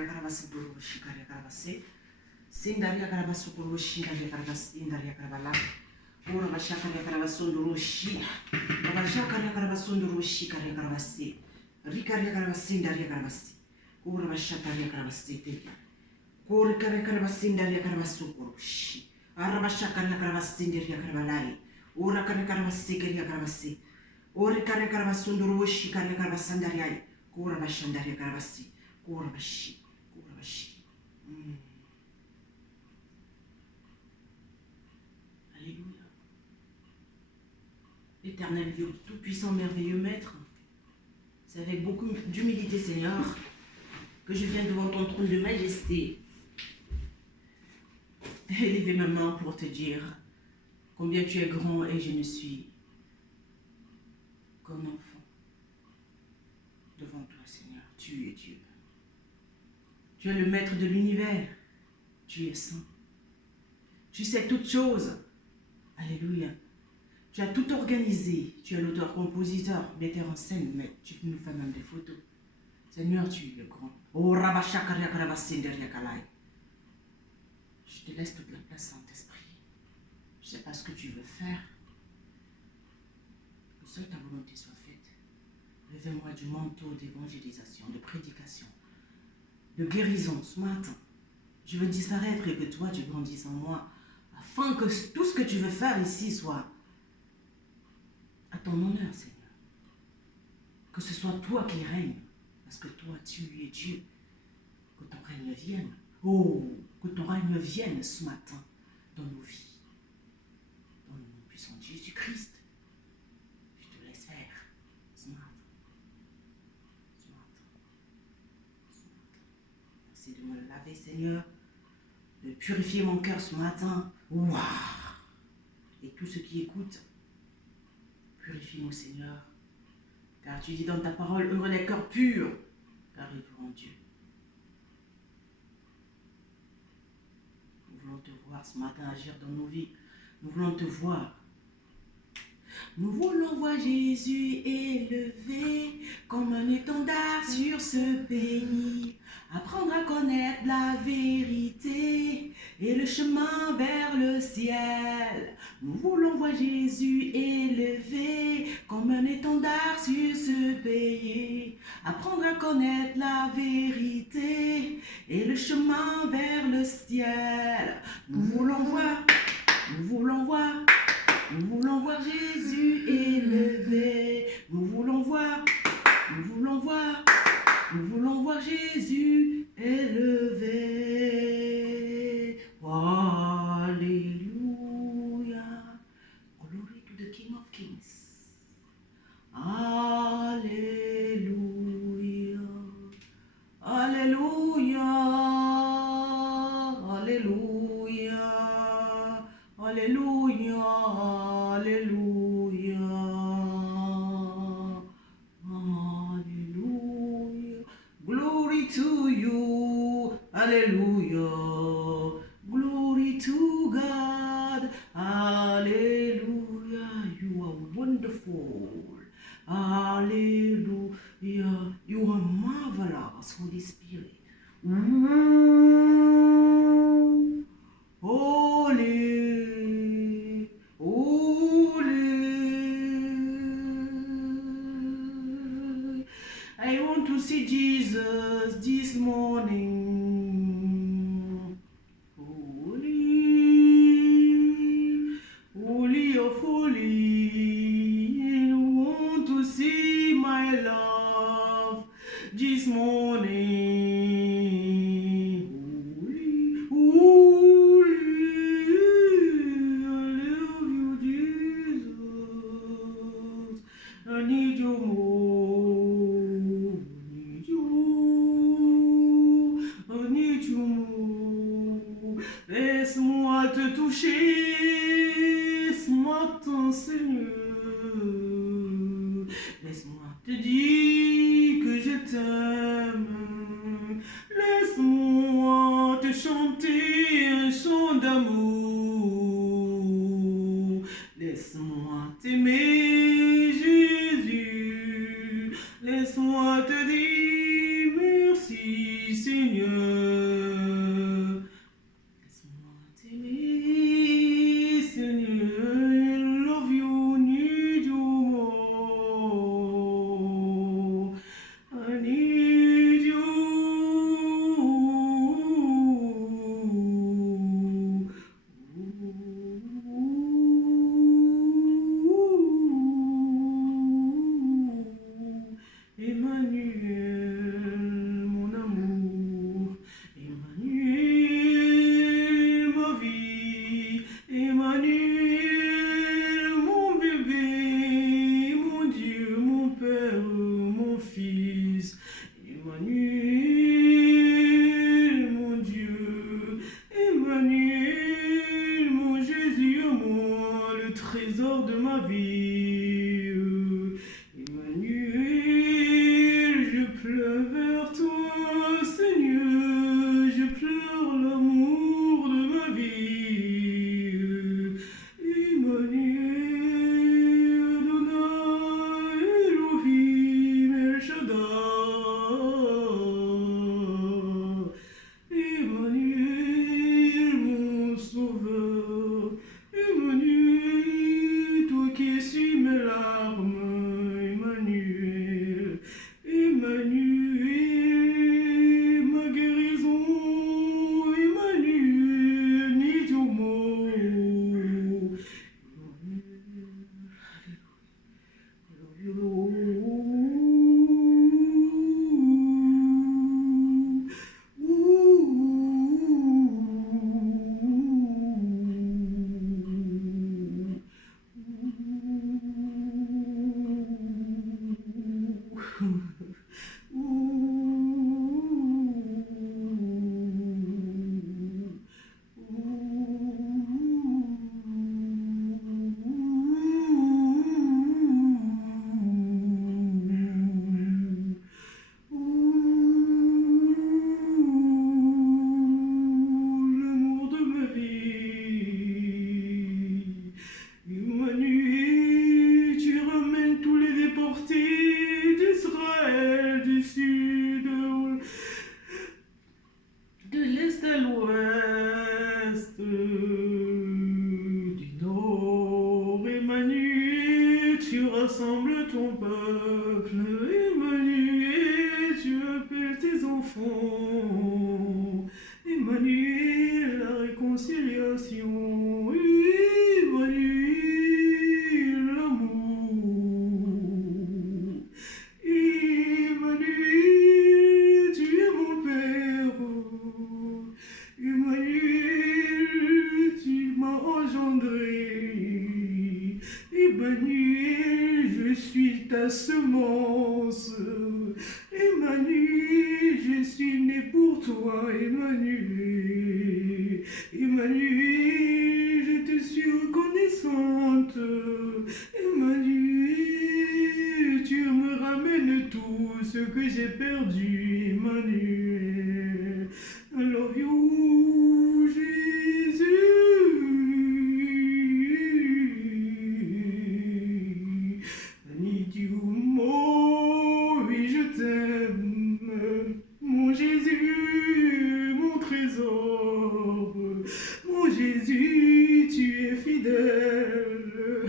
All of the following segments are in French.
Rikaria Karavasuru, Shikaria Karavase, Sindaria Karavasuru, Shikaria Karavas, Indaria Karavala, Ura Vashakaria Karavasunduru, Shi, Vashakaria Karavasunduru, Shikaria Karavasi, Rikaria Karavasindaria Karavasi, Ura Vashakaria Karavasi, Kurikaria Karavasindaria Karavasukuru, Shi, Aravashakaria Karavasindaria Karavalai, Ura Karavasikaria Karavasi, Uri Karavasunduru, Shikaria Karavasandaria, Kura Vashandaria Karavasi, Kura Vashi, Kura Vashi. Alléluia. Éternel Dieu, tout-puissant, merveilleux Maître, c'est avec beaucoup d'humilité, Seigneur, que je viens devant ton trône de majesté, élever ma main pour te dire combien tu es grand et je ne suis qu'un enfant devant toi, Seigneur. Tu es Dieu. Tu es le maître de l'univers. Tu es saint. Tu sais toutes choses. Alléluia. Tu as tout organisé. Tu es l'auteur-compositeur, metteur en scène, mais tu nous fais même des photos. Seigneur, tu es le grand. Oh, je te laisse toute la place, Saint-Esprit. Je ne sais pas ce que tu veux faire. Que seule ta volonté soit faite. Révèle-moi du manteau d'évangélisation, de prédication, de guérison ce matin. Je veux disparaître et que toi, tu grandisses en moi, afin que tout ce que tu veux faire ici soit à ton honneur, Seigneur. Que ce soit toi qui règnes, parce que toi, tu es Dieu. Que ton règne vienne. Oh, que ton règne vienne ce matin dans nos vies. Dans le nom puissant de Jésus-Christ. Je te laisse faire ce matin. Merci de me laver, Seigneur, de purifier mon cœur ce matin. Waouh! Et tous ceux qui écoutent, purifie-nous, Seigneur. Car tu dis dans ta parole, heureux les cœurs purs, car ils verront Dieu. Nous voulons te voir ce matin agir dans nos vies. Nous voulons te voir. Nous voulons voir Jésus élevé comme un étendard sur ce pays, apprendre à connaître la vérité et le chemin vers le ciel. Nous voulons voir Jésus élevé comme un étendard sur ce pays, apprendre à connaître la vérité et le chemin vers le ciel. Nous voulons voir, nous voulons voir. Nous voulons voir Jésus élevé. Nous voulons voir, nous voulons voir, nous voulons voir Jésus élevé. Alléluia. Glory to the King of Kings. Alléluia. Alléluia. Alléluia. Alléluia, Alléluia, Alléluia. Glory to you, Alléluia. Glory to God, Alléluia. You are wonderful, Alléluia. You are marvelous, Holy Spirit. Holy, holy. I want to see Jesus this morning. Holy, holy of holy. I want to see my love this morning. Laisse-moi te toucher ce matin, Seigneur. Laisse-moi te dire que je t'aime. Laisse-moi te chanter un chant d'amour. Laisse-moi t'aimer, Jésus. Laisse-moi te dire merci, Seigneur. Laisse-moi t'aimer, Seigneur. Love you, need you more. I need you. Emmanuel, mon amour, Emmanuel, ma vie, Emmanuel, mon bébé, mon Dieu, mon Père, mon Fils, Emmanuel, mon Dieu, Emmanuel, mon Jésus, moi, le trésor de ma vie. Emmanuel, je pleure vers toi, Seigneur, je pleure l'amour de ma vie. Emmanuel, Adonai, Elohim, El Shaddai. Emmanuel, mon sauveur, Emmanuel, toi qui essuies mes larmes, Emmanuel, Emmanuel, ma guérison, Emmanuel, need you more. L'amour de ma vie. Emmanuel, tu ramènes tous les déportés d'Israël, du sud, de l'est à l'ouest, du nord. Emmanuel, tu rassembles ton peuple. Emmanuel, tu appelles tes enfants. Emmanuel, la réconciliation. Emmanuel, l'amour. Emmanuel, tu es mon Père. Emmanuel, tu m'as engendré. Emmanuel, je suis ta semence. Emmanuel, je suis né pour toi. Emmanuel, Emmanuel, je te suis reconnaissante. Emmanuel, tu me ramènes tout ce que j'ai perdu. Emmanuel, I love you, Jésus. I need you more, oui, je t'aime. Mon Jésus, mon trésor. Mon Jésus, tu es fidèle.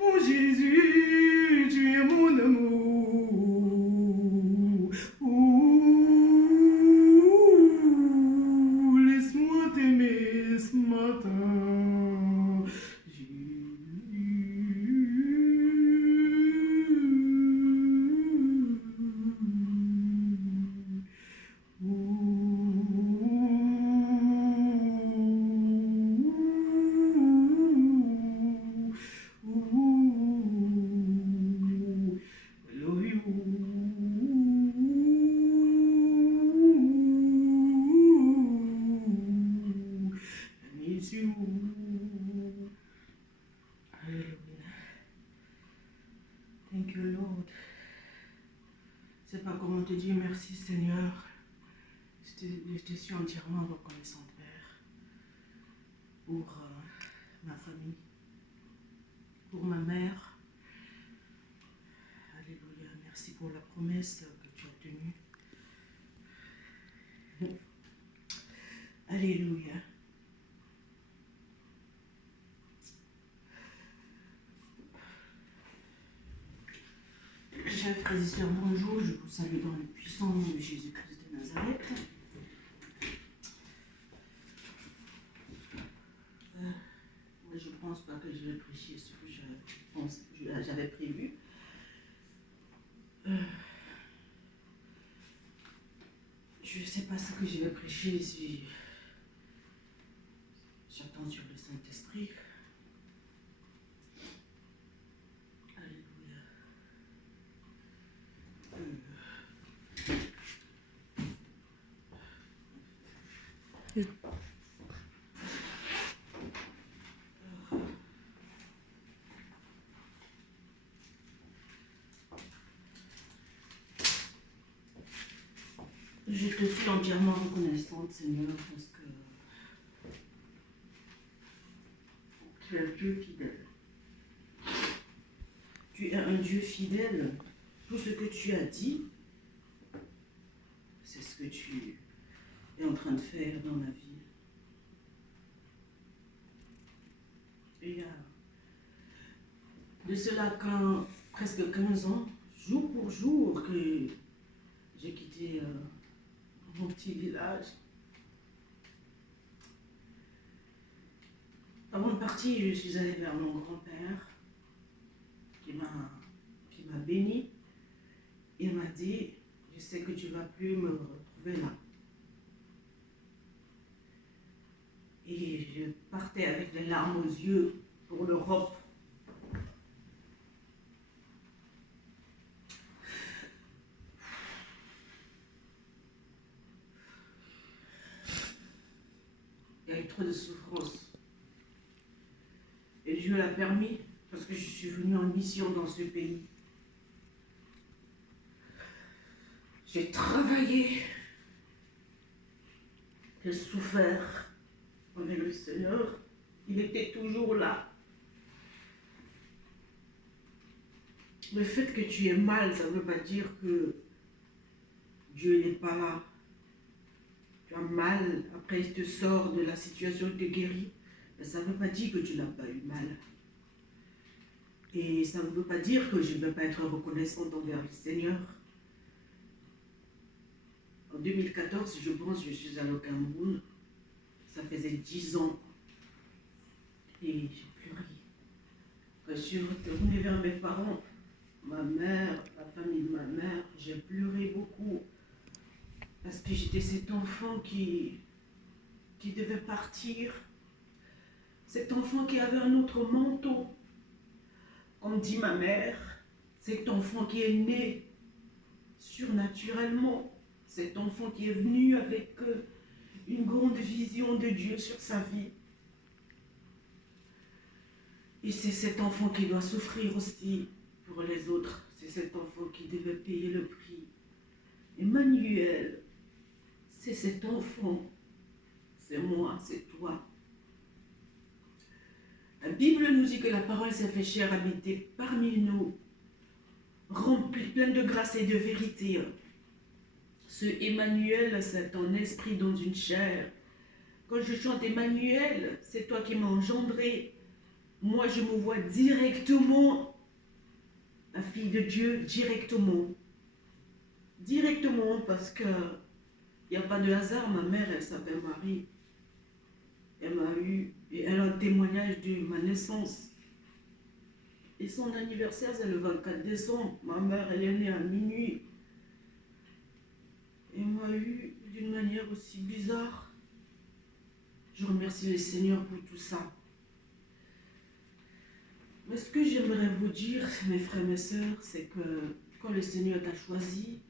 Mon Jésus, tu es mon amour. Ouh, laisse-moi t'aimer ce matin. Thank you, Lord. Je ne sais pas comment te dire merci, Seigneur. Je te suis entièrement reconnaissante, Père, pour ma famille, pour ma mère. Alléluia. Merci pour la promesse que tu as tenue. Alléluia. Chers frères et sœurs, bonjour, je vous salue dans le puissant nom de Jésus-Christ de Nazareth. Moi, je ne pense pas que je vais prêcher ce que j'avais prévu. Je ne sais pas ce que je vais prêcher si j'attends sur le Saint-Esprit. Alléluia. Je te suis entièrement reconnaissante, Seigneur, parce que tu es un Dieu fidèle. Tu es un Dieu fidèle. Tout ce que tu as dit, c'est ce que tu es en train de faire dans ma vie. Et il y a de cela presque 15 ans, jour pour jour, que j'ai quitté mon petit village. Avant de partir, je suis allée vers mon grand-père qui m'a béni. Il m'a dit, je sais que tu ne vas plus me retrouver là. Et je partais avec les larmes aux yeux pour l'Europe. Il y a eu trop de souffrance. Et Dieu l'a permis parce que je suis venue en mission dans ce pays. J'ai travaillé, j'ai souffert avec le Seigneur. Il était toujours là. Le fait que tu aies mal, ça ne veut pas dire que Dieu n'est pas là. Tu as mal, après il te sort de la situation, il te guérit. Mais ça ne veut pas dire que tu n'as pas eu mal. Et ça ne veut pas dire que je ne vais pas être reconnaissante envers le Seigneur. En 2014, je pense, je suis allée au Cameroun. Ça faisait 10 ans. Et j'ai pleuré. Quand je suis retournée vers mes parents, ma mère, la famille de ma mère, j'ai pleuré beaucoup. Parce que j'étais cet enfant qui devait partir. Cet enfant qui avait un autre manteau. Comme dit ma mère, cet enfant qui est né surnaturellement. Cet enfant qui est venu avec une grande vision de Dieu sur sa vie. Et c'est cet enfant qui doit souffrir aussi pour les autres. C'est cet enfant qui devait payer le prix. Emmanuel, c'est cet enfant. C'est moi, c'est toi. La Bible nous dit que la parole s'est fait chair, habiter parmi nous, remplie, pleine de grâce et de vérité. Ce Emmanuel, c'est ton esprit dans une chair. Quand je chante Emmanuel, c'est toi qui m'as engendré. Moi, je me vois directement, la fille de Dieu, directement. Directement, parce que il n'y a pas de hasard. Ma mère, elle s'appelle Marie. Elle m'a eu, et elle a un témoignage de ma naissance. Et son anniversaire, c'est le 24 décembre. Ma mère, elle est née à minuit. Elle m'a eu d'une manière aussi bizarre. Je remercie le Seigneur pour tout ça. Mais ce que j'aimerais vous dire, mes frères, mes sœurs, c'est que quand le Seigneur t'a choisi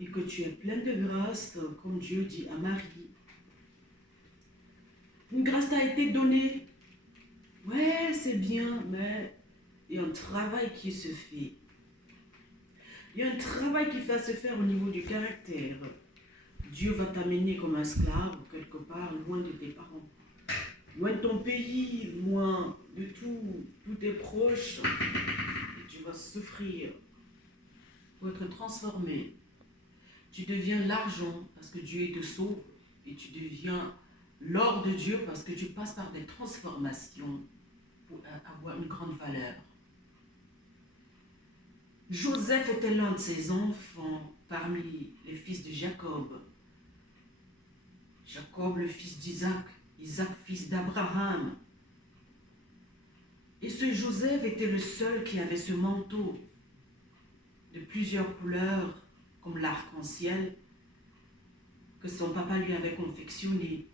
et que tu es pleine de grâce, comme Dieu dit à Marie, une grâce t'a été donnée. Ouais, c'est bien, mais il y a un travail qui se fait. Il y a un travail qui va se faire au niveau du caractère. Dieu va t'amener comme un esclave, quelque part, loin de tes parents. Loin de ton pays, loin de tous tes proches. Et tu vas souffrir pour être transformé. Tu deviens l'argent parce que Dieu te sauve et tu deviens l'or de Dieu parce que tu passes par des transformations pour avoir une grande valeur. Joseph était l'un de ses enfants parmi les fils de Jacob. Jacob, le fils d'Isaac, Isaac, fils d'Abraham. Et ce Joseph était le seul qui avait ce manteau de plusieurs couleurs, comme l'arc-en-ciel, que son papa lui avait confectionné.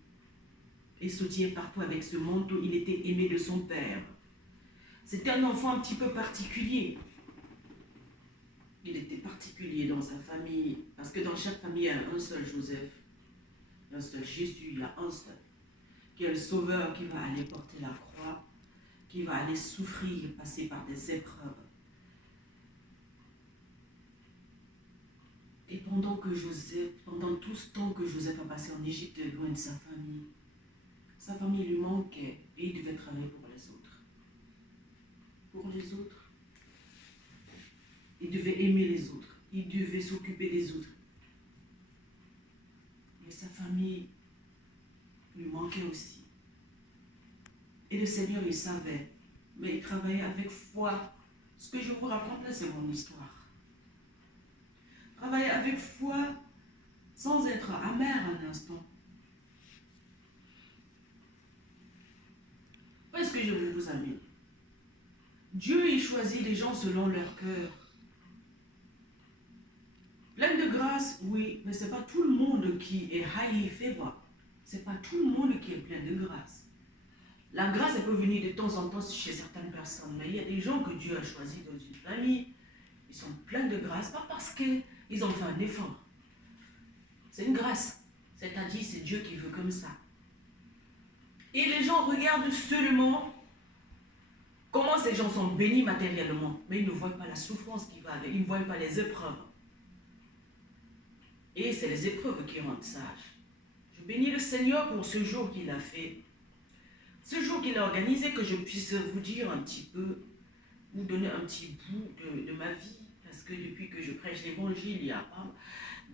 Et sautillait partout avec ce manteau, il était aimé de son père. C'était un enfant un petit peu particulier. Il était particulier dans sa famille, parce que dans chaque famille, il y a un seul Joseph, un seul Jésus, il y a un seul, qui est le sauveur qui va aller porter la croix, qui va aller souffrir, passer par des épreuves. Et pendant tout ce temps que Joseph a passé en Égypte, loin de sa famille lui manquait et il devait travailler pour les autres. Pour les autres. Il devait aimer les autres. Il devait s'occuper des autres. Et sa famille lui manquait aussi. Et le Seigneur le savait, mais il travaillait avec foi. Ce que je vous raconte là, c'est mon histoire. Travailler avec foi sans être amer un instant. Où est-ce que je veux vous amener? Dieu, il choisit les gens selon leur cœur. Plein de grâce, oui, mais ce n'est pas tout le monde qui est highly favored. Ce n'est pas tout le monde qui est plein de grâce. La grâce, elle peut venir de temps en temps chez certaines personnes, mais il y a des gens que Dieu a choisis dans une famille. Ils sont pleins de grâce, pas parce qu'ils ont fait un effort. C'est une grâce. C'est-à-dire, c'est Dieu qui veut comme ça. Et les gens regardent seulement comment ces gens sont bénis matériellement, mais ils ne voient pas la souffrance qui va avec, ils ne voient pas les épreuves. Et c'est les épreuves qui rendent sages. Je bénis le Seigneur pour ce jour qu'il a fait. Ce jour qu'il a organisé, que je puisse vous dire un petit peu, vous donner un petit bout de ma vie. Parce que depuis que je prêche l'évangile, il y a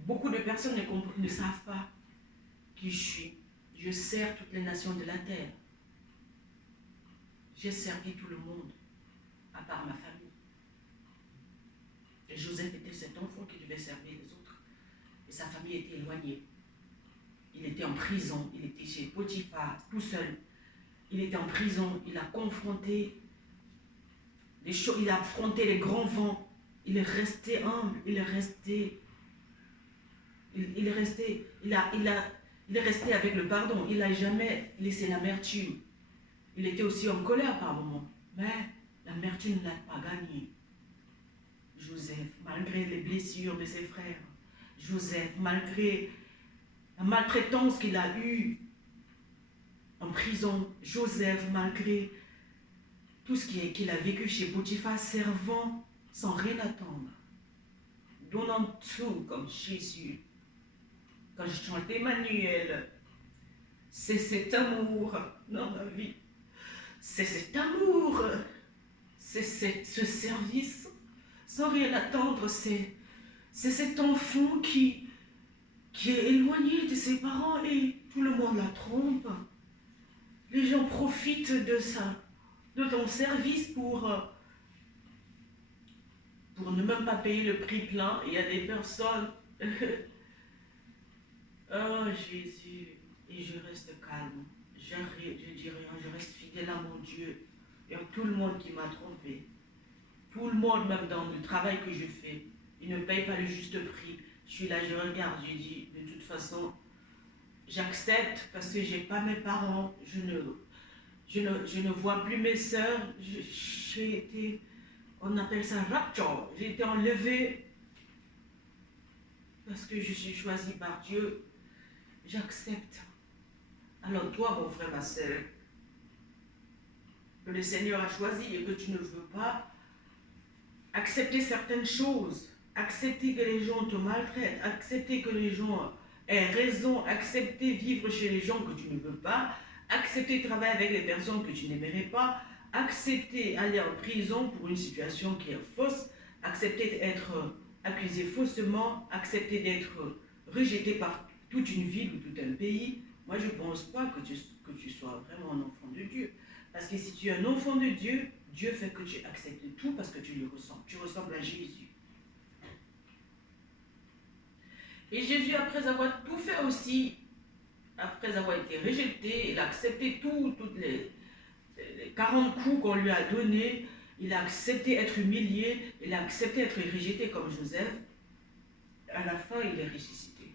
beaucoup de personnes ne savent pas qui je suis. Je sers toutes les nations de la terre. J'ai servi tout le monde, à part ma famille. Et Joseph était cet enfant qui devait servir les autres. Et sa famille était éloignée. Il était en prison, il était chez Potiphar, tout seul. Il était en prison, il a confronté les choses, il a affronté les grands vents. Il est resté humble, il est resté avec le pardon. Il n'a jamais laissé l'amertume. Il était aussi en colère par moments, mais l'amertume ne l'a pas gagné. Joseph, malgré les blessures de ses frères, Joseph, malgré la maltraitance qu'il a eue en prison, Joseph, malgré tout ce qu'il a vécu chez Potiphar, servant sans rien attendre, donnant tout comme Jésus. Quand je chante Emmanuel, c'est cet amour dans ma vie. C'est cet amour, c'est ce service, sans rien attendre, c'est cet enfant qui est éloigné de ses parents et tout le monde la trompe. Les gens profitent de ton service pour ne même pas payer le prix plein. Il y a des personnes, oh Jésus, et je reste calme. Je dis rien, je reste fidèle à mon Dieu. Il y a tout le monde qui m'a trompé. Tout le monde, même dans le travail que je fais, il ne paye pas le juste prix. Je suis là, je regarde, je dis, de toute façon, j'accepte parce que je n'ai pas mes parents, je ne vois plus mes sœurs. J'ai été, on appelle ça rapture, j'ai été enlevée parce que je suis choisie par Dieu. J'accepte. Alors toi, mon frère, ma sœur, que le Seigneur a choisi et que tu ne veux pas accepter certaines choses, accepter que les gens te maltraitent, accepter que les gens aient raison, accepter vivre chez les gens que tu ne veux pas, accepter travailler avec des personnes que tu n'aimerais pas, accepter aller en prison pour une situation qui est fausse, accepter d'être accusé faussement, accepter d'être rejeté par toute une ville ou tout un pays, Moi, je ne pense pas que tu sois vraiment un enfant de Dieu. Parce que si tu es un enfant de Dieu, Dieu fait que tu acceptes tout parce que tu lui ressembles. Tu ressembles à Jésus. Et Jésus, après avoir tout fait aussi, après avoir été rejeté, il a accepté toutes les 40 coups qu'on lui a donnés, il a accepté d'être humilié, il a accepté d'être rejeté comme Joseph. À la fin, il est ressuscité.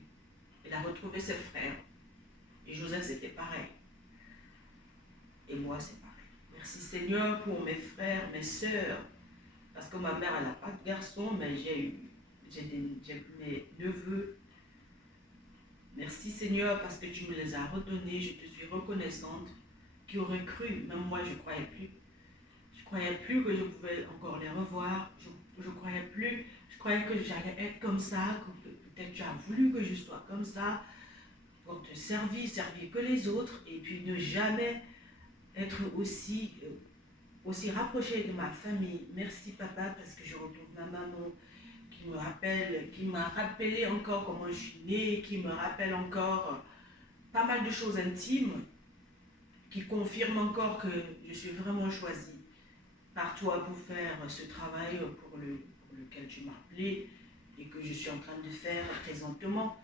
Il a retrouvé ses frères. Et Joseph, c'était pareil. Et moi, c'est pareil. Merci Seigneur pour mes frères, mes sœurs. Parce que ma mère, elle n'a pas de garçon, mais j'ai mes neveux. Merci Seigneur parce que tu me les as redonnés. Je te suis reconnaissante. Qui aurait cru, même moi, je ne croyais plus. Je ne croyais plus que je pouvais encore les revoir. Je croyais plus. Je croyais que j'allais être comme ça, que peut-être tu as voulu que je sois comme ça, pour te servir que les autres, et puis ne jamais être aussi rapproché de ma famille. Merci papa, parce que je retrouve ma maman qui m'a rappelé encore comment je suis née, qui me rappelle encore pas mal de choses intimes, qui confirme encore que je suis vraiment choisie par toi pour faire ce travail pour lequel tu m'as appelé et que je suis en train de faire présentement.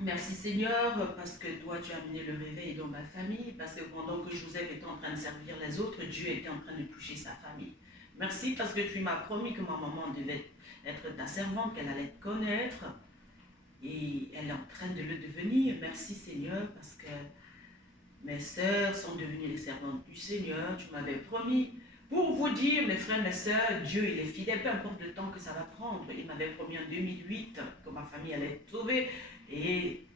Merci Seigneur, parce que toi tu as amené le réveil dans ma famille, parce que pendant que Joseph était en train de servir les autres, Dieu était en train de toucher sa famille. Merci parce que tu m'as promis que ma maman devait être ta servante, qu'elle allait te connaître, et elle est en train de le devenir. Merci Seigneur, parce que mes sœurs sont devenues les servantes du Seigneur. Tu m'avais promis. Pour vous dire, mes frères, mes sœurs, Dieu, il est fidèle, peu importe le temps que ça va prendre. Il m'avait promis en 2008 que ma famille allait être sauvée. Et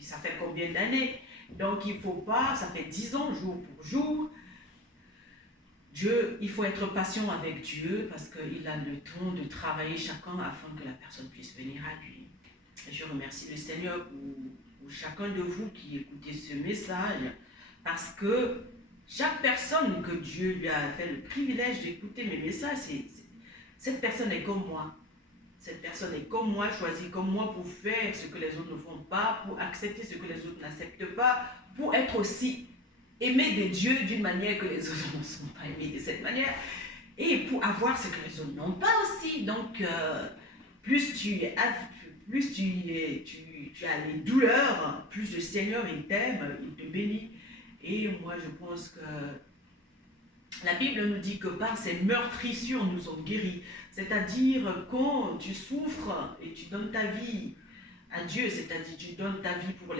ça fait combien d'années? Donc, il ne faut pas, ça fait 10 ans, jour pour jour. Dieu, il faut être patient avec Dieu parce qu'il a le temps de travailler chacun afin que la personne puisse venir à lui. Et je remercie le Seigneur pour chacun de vous qui écoutez ce message, parce que chaque personne que Dieu lui a fait le privilège d'écouter mes messages, cette personne est comme moi. Cette personne est comme moi, choisie comme moi pour faire ce que les autres ne font pas, pour accepter ce que les autres n'acceptent pas, pour être aussi aimé de Dieu d'une manière que les autres ne sont pas aimés de cette manière, et pour avoir ce que les autres n'ont pas aussi. Donc, plus tu as les douleurs, plus le Seigneur il t'aime, il te bénit. Et moi je pense que la Bible nous dit que par ses meurtrissures nous sommes guéris. C'est-à-dire quand tu souffres et tu donnes ta vie à Dieu, c'est-à-dire tu donnes ta vie pour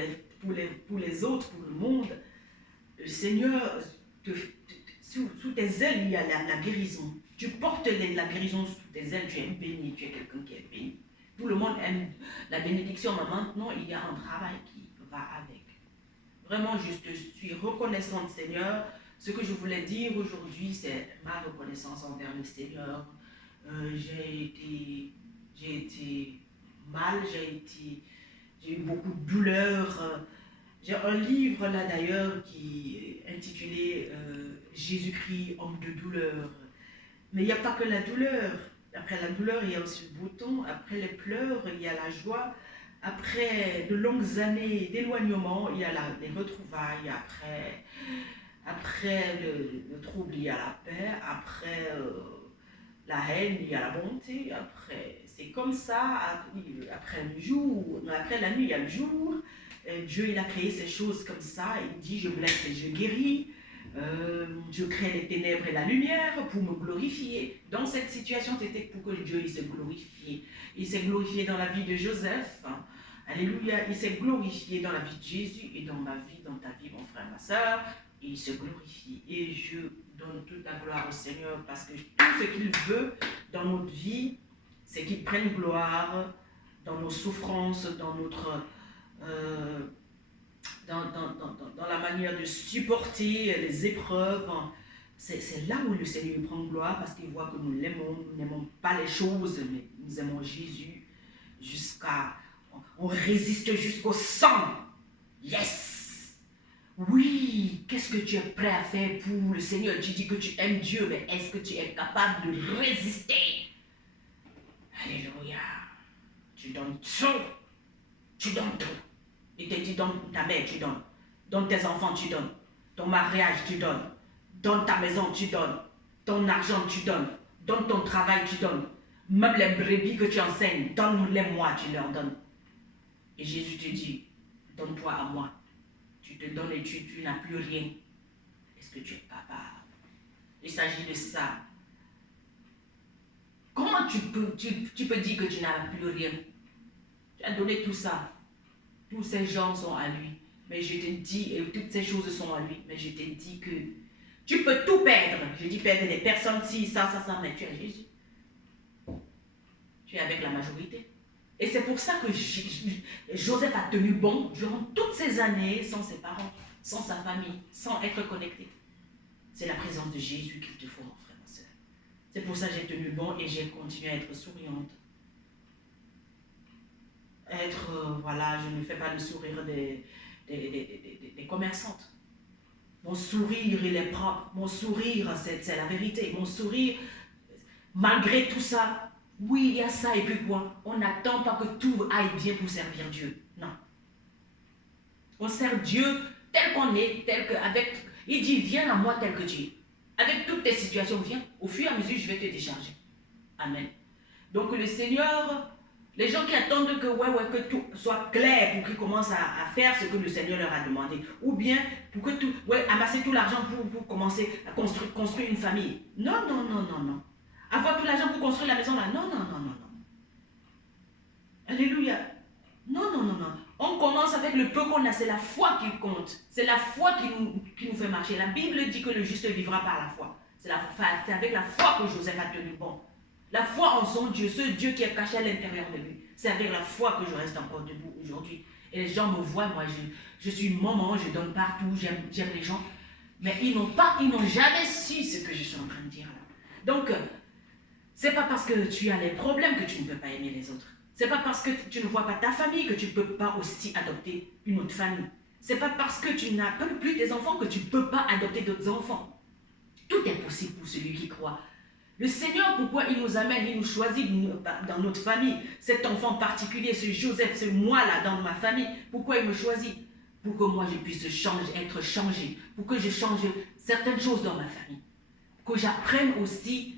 les autres, pour le monde, le Seigneur, sous tes ailes, il y a la guérison. Tu portes la guérison sous tes ailes, tu es béni, tu es quelqu'un qui est béni. Tout le monde aime la bénédiction, mais maintenant, il y a un travail qui va avec. Vraiment, je te suis reconnaissante, Seigneur. Ce que je voulais dire aujourd'hui, c'est ma reconnaissance envers le Seigneur. J'ai été mal, j'ai eu beaucoup de douleurs. J'ai un livre là d'ailleurs qui est intitulé Jésus-Christ, homme de douleur. Mais il n'y a pas que la douleur. Après la douleur, il y a aussi le beau temps. Après les pleurs, il y a la joie. Après de longues années d'éloignement, il y a les retrouvailles. Après le trouble, il y a la paix. Après la haine, il y a la bonté. Après, c'est comme ça. Après le jour, après la nuit, il y a le jour. Dieu, il a créé ces choses comme ça. Il dit, je blesse et je guéris. Je crée les ténèbres et la lumière pour me glorifier. Dans cette situation, c'était pour que Dieu il se glorifie. Il s'est glorifié dans la vie de Joseph. Alléluia. Il s'est glorifié dans la vie de Jésus et dans ma vie, dans ta vie, mon frère, ma soeur. Et il se glorifie. Et je donne toute la gloire au Seigneur parce que tout ce qu'il veut dans notre vie, c'est qu'il prenne gloire dans nos souffrances, dans notre... dans la manière de supporter les épreuves. C'est là où le Seigneur prend gloire parce qu'il voit que nous l'aimons, nous n'aimons pas les choses, mais nous aimons Jésus on résiste jusqu'au sang. Yes! Oui, qu'est-ce que tu es prêt à faire pour le Seigneur? Tu dis que tu aimes Dieu, mais est-ce que tu es capable de résister? Alléluia! Tu donnes tout. Tu donnes tout. Il te dit, donne ta mère, tu donnes. Donne tes enfants, tu donnes. Ton mariage, tu donnes. Donne ta maison, tu donnes. Ton argent, tu donnes. Donne ton travail, tu donnes. Même les brebis que tu enseignes, donne-les-moi, tu leur donnes. Et Jésus te dit, donne-toi à moi. Tu te donnes et tu n'as plus rien. Est-ce que tu es capable? Il s'agit de ça. Comment tu peux dire que tu n'as plus rien? Tu as donné tout ça. Tous ces gens sont à lui. Mais je te dis, et toutes ces choses sont à lui. Mais je te dis que tu peux tout perdre. Je dis perdre des personnes, si, ça, mais tu as Jésus. Tu es avec la majorité. Et c'est pour ça que Joseph a tenu bon durant toutes ces années sans ses parents, sans sa famille, sans être connecté. C'est la présence de Jésus qu'il te faut, mon frère, ma soeur. C'est pour ça que j'ai tenu bon et j'ai continué à être souriante. Voilà, je ne fais pas le sourire des commerçantes. Mon sourire, il est propre. Mon sourire, c'est la vérité. Mon sourire, malgré tout ça, oui, il y a ça et puis quoi? On n'attend pas que tout aille bien pour servir Dieu. Non. On sert Dieu tel qu'on est, il dit, viens à moi tel que tu es. Avec toutes tes situations, viens. Au fur et à mesure, je vais te décharger. Amen. Donc le Seigneur, les gens qui attendent que tout soit clair pour qu'ils commencent à faire ce que le Seigneur leur a demandé. Ou bien pour que amasser tout l'argent pour commencer à construire une famille. Non, non, non, non, non. Avoir tout l'argent pour construire la maison là. Non, non, non, non, non. Alléluia. Non, non, non, non. On commence avec le peu qu'on a. C'est la foi qui compte. C'est la foi qui nous fait marcher. La Bible dit que le juste vivra par la foi. C'est avec la foi que Joseph a tenu bon. La foi en son Dieu, ce Dieu qui est caché à l'intérieur de lui. C'est avec la foi que je reste encore debout aujourd'hui. Et les gens me voient, moi je suis une maman, je donne partout, j'aime les gens. Mais ils n'ont jamais su ce que je suis en train de dire là. Donc, c'est pas parce que tu as des problèmes que tu ne peux pas aimer les autres. C'est pas parce que tu ne vois pas ta famille que tu ne peux pas aussi adopter une autre famille. C'est pas parce que tu n'as plus tes enfants que tu ne peux pas adopter d'autres enfants. Tout est possible pour celui qui croit. Le Seigneur, pourquoi il nous amène, il nous choisit dans notre famille, cet enfant particulier, ce Joseph, ce moi-là dans ma famille, pourquoi il me choisit? Pour que moi je puisse être changé, pour que je change certaines choses dans ma famille, que j'apprenne aussi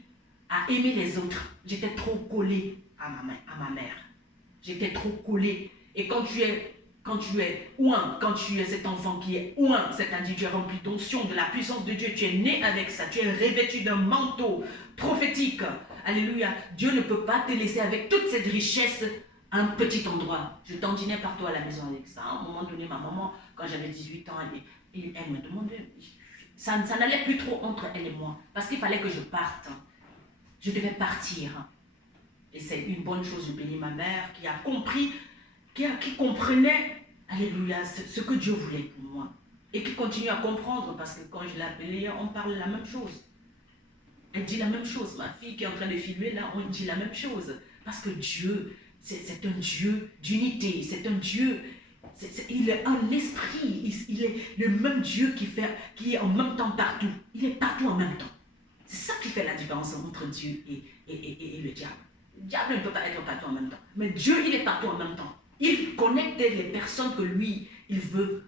à aimer les autres. J'étais trop collée à ma mère. J'étais trop collée. Et quand tu es ouin, quand tu es cet enfant qui est ouin, c'est-à-dire tu es rempli d'onction, de la puissance de Dieu, tu es né avec ça, tu es revêtu d'un manteau prophétique. Alléluia. Dieu ne peut pas te laisser avec toute cette richesse à un petit endroit. Je dandinais partout à la maison avec ça. À un moment donné, ma maman, quand j'avais 18 ans, elle me demandait, ça n'allait plus trop entre elle et moi, parce qu'il fallait que je parte. Je devais partir. Et c'est une bonne chose, je bénis ma mère qui a compris, qui comprenait, alléluia, ce que Dieu voulait pour moi. Et qui continue à comprendre, parce que quand je l'appelais, on parle la même chose. Elle dit la même chose. Ma fille qui est en train de filmer, là, on dit la même chose. Parce que Dieu, c'est un Dieu d'unité, c'est un Dieu, il est un esprit, il est le même Dieu qui est en même temps partout. Il est partout en même temps. C'est ça qui fait la différence entre Dieu et le diable. Le diable ne peut pas être partout en même temps. Mais Dieu, il est partout en même temps. Il connecte les personnes que lui, il veut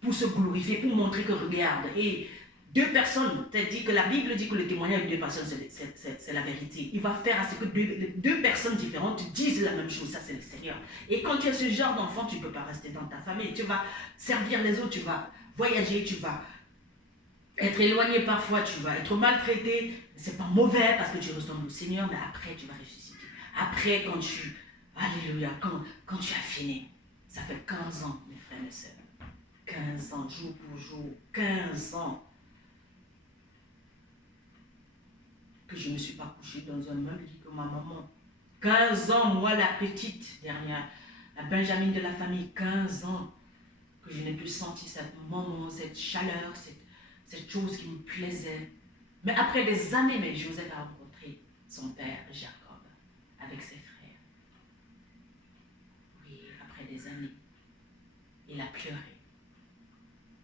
pour se glorifier, pour montrer que regarde. Et deux personnes, c'est-à-dire que la Bible dit que le témoignage de deux personnes, c'est la vérité. Il va faire à ce que deux personnes différentes disent la même chose. Ça, c'est le Seigneur. Et quand tu es ce genre d'enfant, tu ne peux pas rester dans ta famille. Tu vas servir les autres, tu vas voyager, tu vas être éloigné parfois, tu vas être maltraité. C'est pas mauvais parce que tu ressembles au Seigneur, mais après, tu vas ressusciter. Après, alléluia, quand tu as fini, ça fait 15 ans, mes frères et sœurs. 15 ans, jour pour jour, 15 ans que je ne me suis pas couchée dans un même lit que ma maman. 15 ans, moi la petite dernière, la Benjamin de la famille, 15 ans que je n'ai plus senti cette maman, cette chaleur, cette chose qui me plaisait. Mais après des années, mais Joseph a rencontré son père Jacob avec ses frères. Oui, après des années, il a pleuré.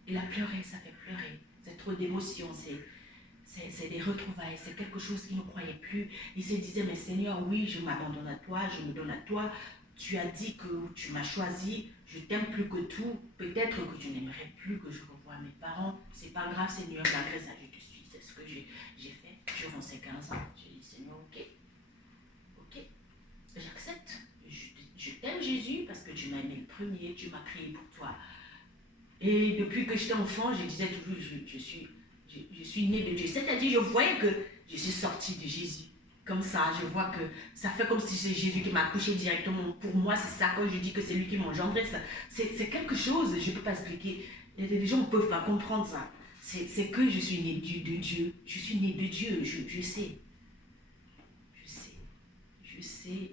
Il a pleuré, ça fait pleurer. C'est trop d'émotions, c'est des retrouvailles, c'est quelque chose qu'il ne croyait plus. Il se disait, mais Seigneur, oui, je m'abandonne à toi, je me donne à toi. Tu as dit que tu m'as choisi, Je t'aime plus que tout. Peut-être que je n'aimerais plus que je revoie mes parents. C'est pas grave, Seigneur, malgré ça, je te suis. C'est ce que j'ai fait durant ces 15 ans. J'ai dit, Seigneur, ok, j'accepte. Je t'aime, Jésus, parce que tu m'as aimé le premier, tu m'as créé pour toi. Et depuis que j'étais enfant, je disais toujours, je suis né de Dieu. C'est-à-dire, je voyais que je suis sortie de Jésus. Comme ça, je vois que ça fait comme si c'est Jésus qui m'a accouché directement. Pour moi, c'est ça. Quand je dis que c'est lui qui m'a engendré, c'est quelque chose, je ne peux pas expliquer. Les gens ne peuvent pas comprendre ça. C'est que je suis né de Dieu. Je suis né de Dieu, je sais. Je sais.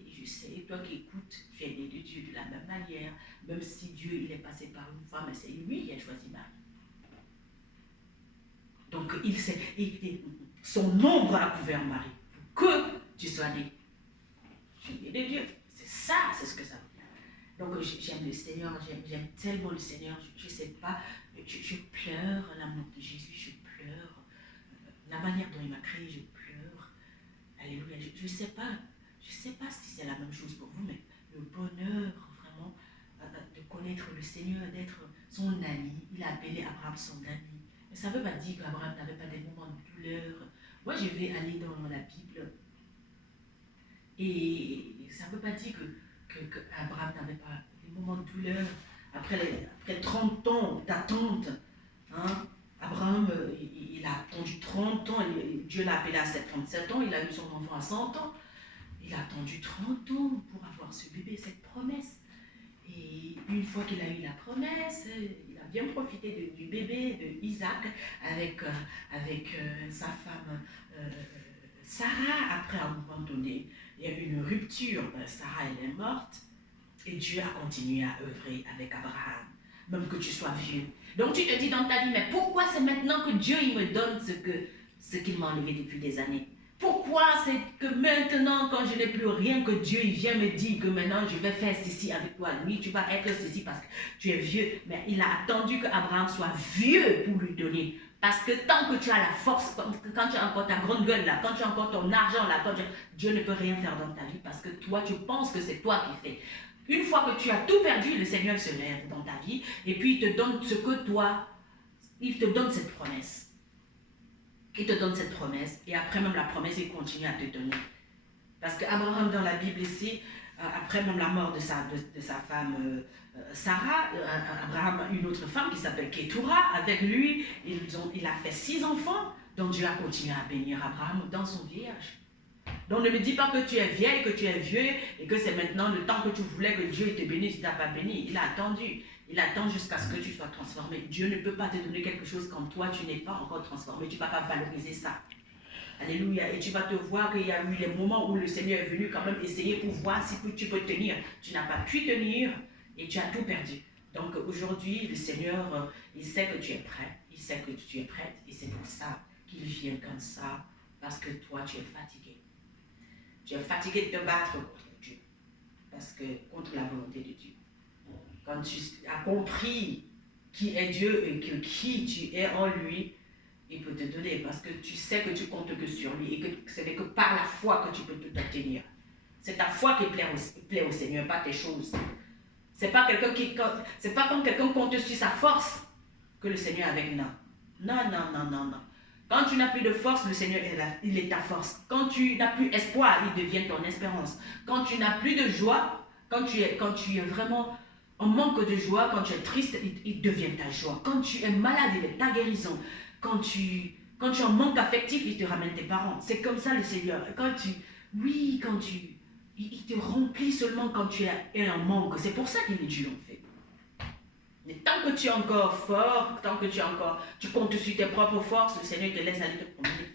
Et toi qui écoutes, tu es né de Dieu de la même manière. Même si Dieu il est passé par une femme, c'est lui qui a choisi Marie. Donc son ombre a couvert Marie pour que tu sois né. Tu es né de Dieu. C'est ça, c'est ce que ça veut dire. Donc j'aime le Seigneur, j'aime tellement le Seigneur. Je ne sais pas, je pleure l'amour de Jésus, je pleure la manière dont il m'a créé, je pleure. Alléluia. Je ne sais pas si c'est la même chose pour vous, mais le bonheur vraiment de connaître le Seigneur, d'être son ami. Il a appelé Abraham son ami. Mais ça ne veut pas dire qu'Abraham n'avait pas des moments de douleur. Moi, je vais aller dans la Bible et ça ne veut pas dire que Abraham n'avait pas des moments de douleur. Après 30 ans d'attente, hein, Abraham, il a attendu 30 ans, Dieu l'a appelé à 37 ans, il a eu son enfant à 100 ans. Il a attendu 30 ans pour avoir ce bébé, cette promesse. Et une fois qu'il a eu la promesse, il a bien profité du bébé, de Isaac, avec sa femme Sarah. Après, à un moment donné, il y a eu une rupture. Sarah, elle est morte. Et Dieu a continué à œuvrer avec Abraham, même que tu sois vieux. Donc tu te dis dans ta vie, mais pourquoi c'est maintenant que Dieu il me donne ce qu'il m'a enlevé depuis des années? Pourquoi c'est que maintenant, quand je n'ai plus rien, que Dieu il vient me dire que maintenant je vais faire ceci avec toi? Oui, tu vas être ceci parce que tu es vieux. Mais il a attendu qu'Abraham soit vieux pour lui donner. Parce que tant que tu as la force, quand tu as encore ta grande gueule là, quand tu as encore ton argent là, Dieu ne peut rien faire dans ta vie parce que toi, tu penses que c'est toi qui fais. Une fois que tu as tout perdu, le Seigneur se lève dans ta vie et puis il te donne ce que toi, il te donne cette promesse. Il te donne cette promesse et après même la promesse, il continue à te donner. Parce qu'Abraham dans la Bible ici, après même la mort de sa femme Sarah, Abraham a une autre femme qui s'appelle Ketura. Avec lui, il a fait 6 enfants. Donc Dieu a continué à bénir Abraham dans son vieillage. Donc ne me dis pas que tu es vieille, que tu es vieux et que c'est maintenant le temps que tu voulais que Dieu te bénisse, il ne t'a pas béni. Il a attendu. Il attend jusqu'à ce que tu sois transformé. Dieu ne peut pas te donner quelque chose quand toi tu n'es pas encore transformé. Tu ne vas pas valoriser ça. Alléluia. Et tu vas te voir qu'il y a eu les moments où le Seigneur est venu quand même essayer pour voir si tu peux tenir. Tu n'as pas pu tenir et tu as tout perdu. Donc aujourd'hui, le Seigneur, il sait que tu es prêt. Il sait que tu es prête et c'est pour ça qu'il vient comme ça. Parce que toi, tu es fatigué. Tu es fatigué de te battre contre Dieu. Parce que contre la volonté de Dieu. Quand tu as compris qui est Dieu et qui tu es en lui, il peut te donner parce que tu sais que tu comptes que sur lui et que ce n'est que par la foi que tu peux te tenir. C'est ta foi qui plaît au Seigneur, pas tes choses. C'est pas comme quelqu'un compte sur sa force que le Seigneur est avec nous. Non. Quand tu n'as plus de force, le Seigneur il est ta force. Quand tu n'as plus espoir, il devient ton espérance. Quand tu n'as plus de joie, quand tu es vraiment en manque de joie, quand tu es triste, il devient ta joie. Quand tu es malade, il est ta guérison. Quand tu es en manque affectif, il te ramène tes parents. C'est comme ça le Seigneur. Il te remplit seulement quand tu es en manque. C'est pour ça qu'il est Dieu en fait. Mais tant que tu es encore fort, tant que tu comptes sur tes propres forces, le Seigneur te laisse aller te promener.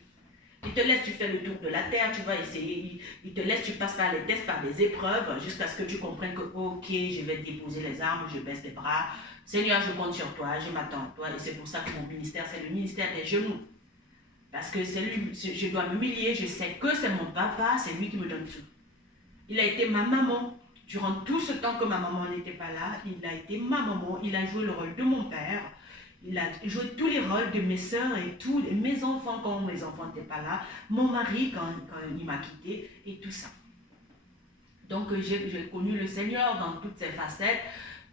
Il te laisse, tu fais le tour de la terre, tu vas essayer, il te laisse, tu passes par les tests, par des épreuves, jusqu'à ce que tu comprennes que, ok, je vais déposer les armes, je baisse les bras. Seigneur, je compte sur toi, je m'attends à toi. Et c'est pour ça que mon ministère, c'est le ministère des genoux. Parce que c'est lui, je dois m'humilier, je sais que c'est mon papa, c'est lui qui me donne tout. Il a été ma maman. Durant tout ce temps que ma maman n'était pas là, il a été ma maman, il a joué le rôle de mon père. Il a joué tous les rôles de mes soeurs et tous mes enfants quand mes enfants n'étaient pas là, mon mari quand il m'a quitté et tout ça. Donc j'ai connu le Seigneur dans toutes ses facettes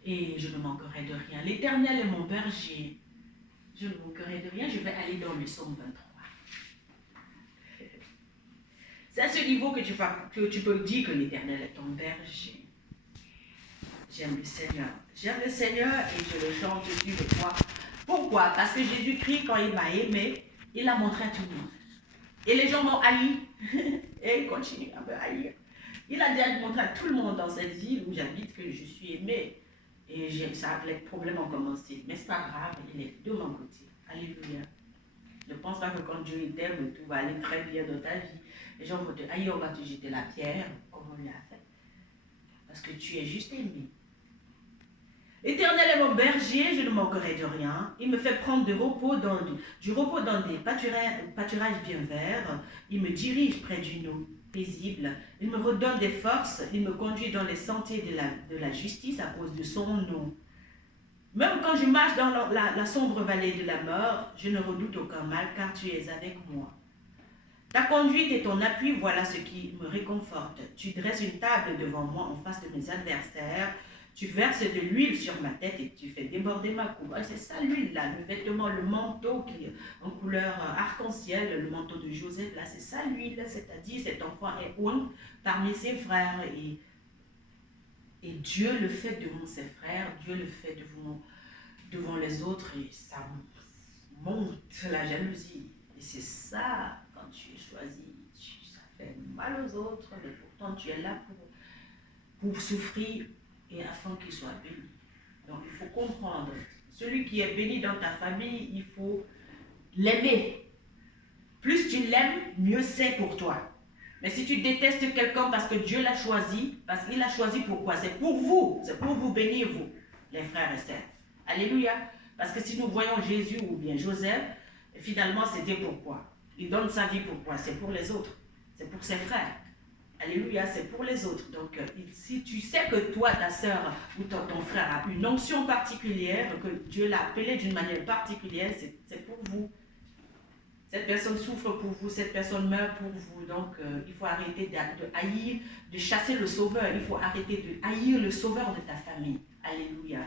et je ne manquerai de rien. L'Éternel est mon berger, je ne manquerai de rien. Je vais aller dans le psaume 23. C'est à ce niveau que tu peux dire que l'Éternel est ton berger. J'aime le Seigneur. J'aime le Seigneur et je le chante sur le toit. Pourquoi? Parce que Jésus-Christ, quand il m'a aimé, il l'a montré à tout le monde. Et les gens m'ont haï. Et il continue à me haïr. Il a déjà montré à tout le monde dans cette ville où j'habite que je suis aimé. Et les problèmes ont commencé. Mais ce n'est pas grave, il est de mon côté. Alléluia. Ne pense pas que quand Dieu t'aime, tout va aller très bien dans ta vie. Les gens vont te haïr, on va te jeter la pierre, comme on lui a fait. Parce que tu es juste aimé. L'Éternel est mon berger, je ne manquerai de rien. Il me fait prendre du repos dans des pâturages bien verts. Il me dirige près d'une eau paisible. Il me redonne des forces. Il me conduit dans les sentiers de la justice à cause de son nom. Même quand je marche dans la sombre vallée de la mort, je ne redoute aucun mal car tu es avec moi. Ta conduite et ton appui, voilà ce qui me réconforte. Tu dresses une table devant moi en face de mes adversaires. Tu verses de l'huile sur ma tête et tu fais déborder ma coupe. C'est ça l'huile là, le vêtement, le manteau qui est en couleur arc-en-ciel, le manteau de Joseph là, c'est ça l'huile, c'est-à-dire cet enfant est oint parmi ses frères et Dieu le fait devant ses frères, Dieu le fait devant les autres et ça monte la jalousie. Et c'est ça, quand tu es choisi, ça fait mal aux autres, mais pourtant tu es là pour souffrir et afin qu'il soit béni. Donc il faut comprendre, celui qui est béni dans ta famille, il faut l'aimer. Plus tu l'aimes, mieux c'est pour toi. Mais si tu détestes quelqu'un parce que Dieu l'a choisi, parce qu'il l'a choisi pourquoi? C'est pour vous bénir vous, les frères et sœurs. Alléluia. Parce que si nous voyons Jésus ou bien Joseph, finalement c'était pourquoi? Il donne sa vie pourquoi? C'est pour les autres, c'est pour ses frères. Alléluia, c'est pour les autres. Donc, si tu sais que toi, ta soeur ou ton frère a une onction particulière, que Dieu l'a appelé d'une manière particulière, c'est pour vous. Cette personne souffre pour vous, cette personne meurt pour vous. Donc, il faut arrêter de haïr, de chasser le sauveur. Il faut arrêter de haïr le sauveur de ta famille. Alléluia.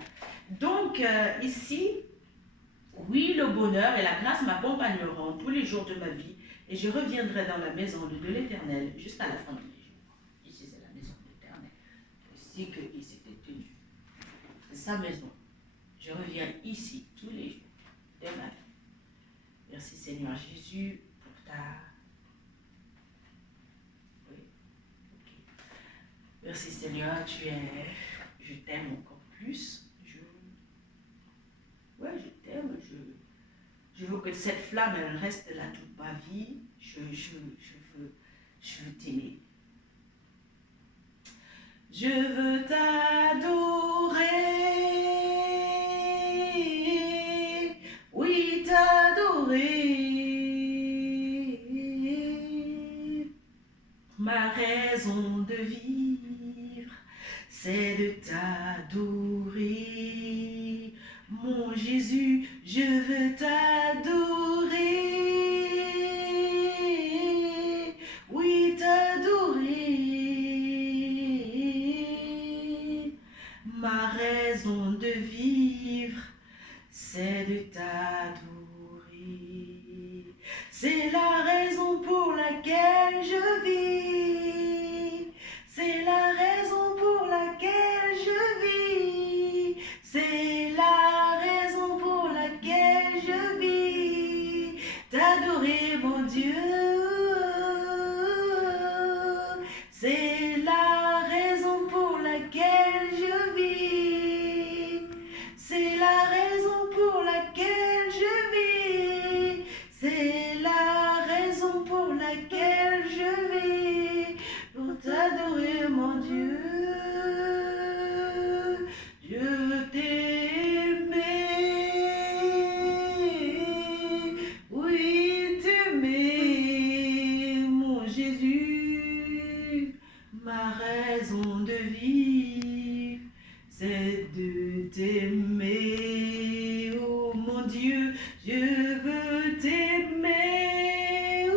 Donc, ici, oui, le bonheur et la grâce m'accompagneront tous les jours de ma vie et je reviendrai dans la maison de l'Éternel jusqu'à la fin de mes jours. Ici, c'est la maison de l'Éternel. Ici qu'il s'était tenu. C'est sa maison. Je reviens ici tous les jours de ma vie. Merci Seigneur Jésus pour ta... Oui, ok. Merci Seigneur, je t'aime encore plus. Je t'aime, je veux que cette flamme, elle reste là toute ma vie. Je veux t'aimer. Je veux t'adorer. Oui, t'adorer. Ma raison de vivre, c'est de t'adorer. Mon Jésus, je veux t'adorer. Oui, t'adorer. Ma raison de vivre, c'est de t'adorer. C'est la raison pour laquelle je vis. C'est la raison pour laquelle je vis. C'est la raison pour laquelle je vis. T'adorer, mon Dieu. C'est la raison pour laquelle je vis. C'est la raison pour laquelle je vis. C'est la raison pour laquelle je vis. Pour t'adorer, mon Dieu. Je veux t'aimer. Oui, t'aimer, mon Jésus. Ma raison de vivre, c'est de t'aimer. Oh mon Dieu, je veux t'aimer. Oh,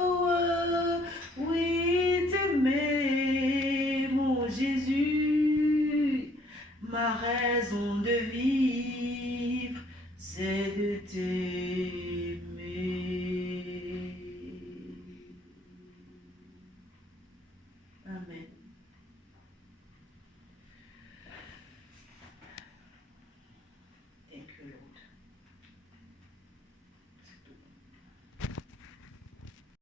oh, oh. Oui, t'aimer, mon Jésus. Ma c'est de t'aimer. Amen. Thank you, Lord.